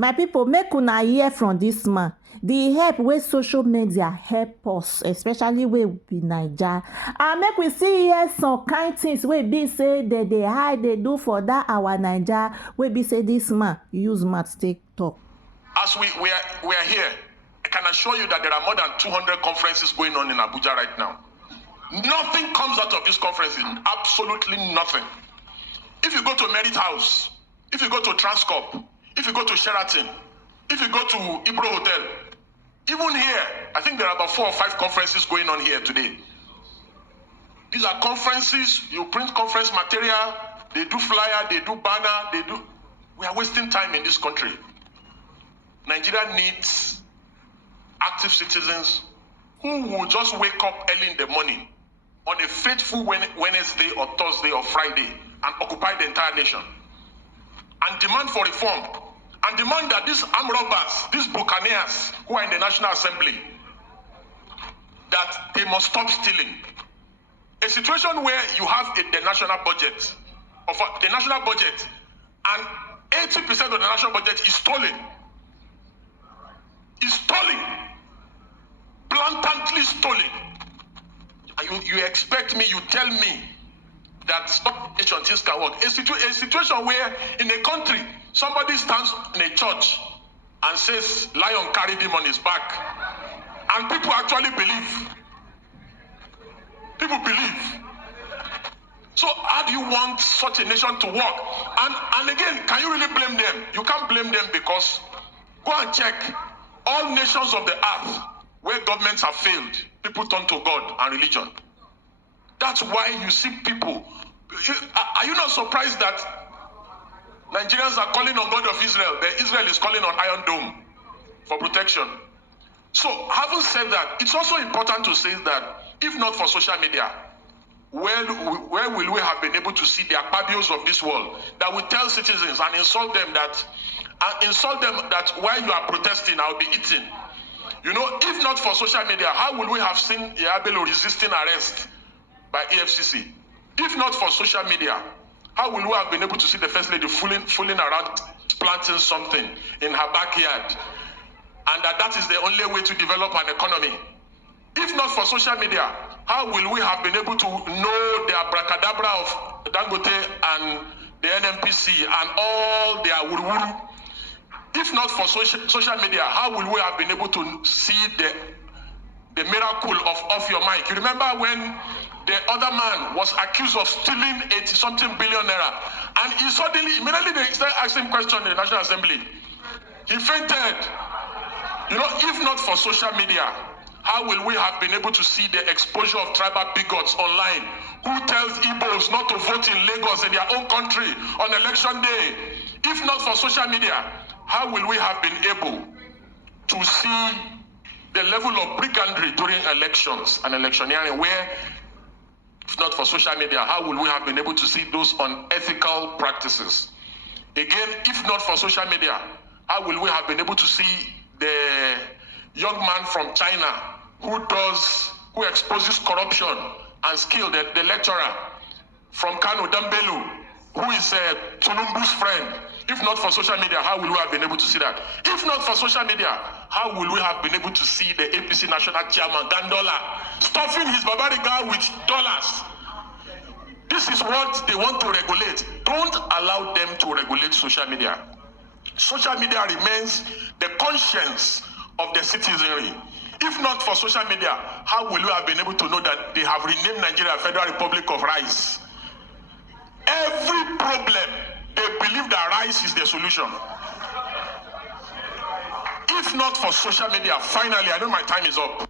My people, make una hear from this man. The help wey social media help us, especially wey be Naija, and make we see here some kind things wey be say dem dey hide dey do for that our Naija, wey be say this man use mouth take talk. As we are here, I can assure you that there are more than 200 conferences going on in Abuja right now. Nothing comes out of these conferences, absolutely nothing. If you go to Merit House, if you go to Transcorp, if you go to Sheraton, if you go to Ibro Hotel, even here, I think there are about 4 or 5 conferences going on here today. These are conferences, you print conference material, they do flyer, they do banner, we are wasting time in this country. Nigeria needs active citizens who will just wake up early in the morning on a fateful Wednesday or Thursday or Friday and occupy the entire nation and demand for reform and demand that these armed robbers, these buccaneers who are in the National Assembly, that they must stop stealing. A situation where you have the national budget, and 80% of the national budget is stolen. Is stolen. Blatantly stolen. And you expect me, you tell me that stop things can work. A situation where in a country, somebody stands in a church and says, lion carried him on his back. And people actually believe. People believe. So how do you want such a nation to work? And again, can you really blame them? You can't blame them because go and check all nations of the earth where governments have failed, people turn to God and religion. That's why you see people. Are you not surprised that Nigerians are calling on God of Israel, but Israel is calling on Iron Dome for protection? So, having said that, it's also important to say that if not for social media, where will we have been able to see the Akpabios of this world that will tell citizens and insult them that while you are protesting, I'll be eaten? You know, if not for social media, how will we have seen Yahya Bello resisting arrest by EFCC? If not for social media, how will we have been able to see the First Lady fooling around planting something in her backyard? And that is the only way to develop an economy. If not for social media, how will we have been able to know the abracadabra of Dangote and the NNPC and all their wuru-wuru? If not for social media, how will we have been able to see the miracle of Off Your Mic? You remember when the other man was accused of stealing 80-something billion naira, and immediately they started asking questions in the National Assembly. He fainted. You know, if not for social media, how will we have been able to see the exposure of tribal bigots online who tells Igbos not to vote in Lagos in their own country on election day? If not for social media, how will we have been able to see the level of brigandry during elections and electioneering, where, if not for social media, how will we have been able to see those unethical practices? Again, if not for social media, how will we have been able to see the young man from China who exposes corruption and skill, the lecturer from Kano, Dambelu, who is Tulumbu's friend? If not for social media, how will we have been able to see that? If not for social media, how will we have been able to see the APC national chairman, Gandola, stuffing his Babariga with dollars? This is what they want to regulate. Don't allow them to regulate social media. Social media remains the conscience of the citizenry. If not for social media, how will we have been able to know that they have renamed Nigeria Federal Republic of Rice? Every problem, they believe that rice is the solution. If not for social media, finally, I know my time is up.